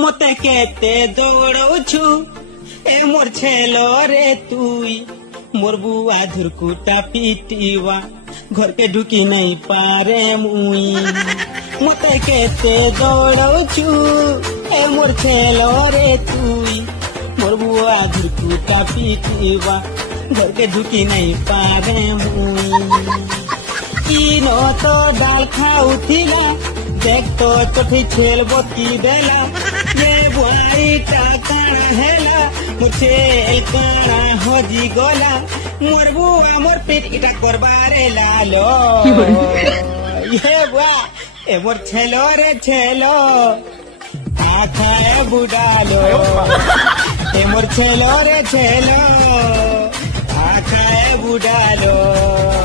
মতে কেতে দৌড়ছু এ মোর ছেলো রে তুই মোর বুয়া ধুরকুটা পিটিবা ঘরকে ঢুকি নাই পারে মুই মতে কেতে দৌড়ছু এ মোর ছেলো রে তুই মোর বুয়া ধুরকুটা পিটিবা ঘরকে ঢুকি নাই পারে মুই কিন তো ডাল খাউথিলা देख तो चोटी छेल बोती देला ये बुआईटा काना हेला मुझे काना होजी गोला मोर बुआ मोर पेट इटा करबारे लालो ये बुआ ए मोर छेलो रे छेलो आखाए बुडालो ए मोर छेलो रे छेलो आखाए बुडालो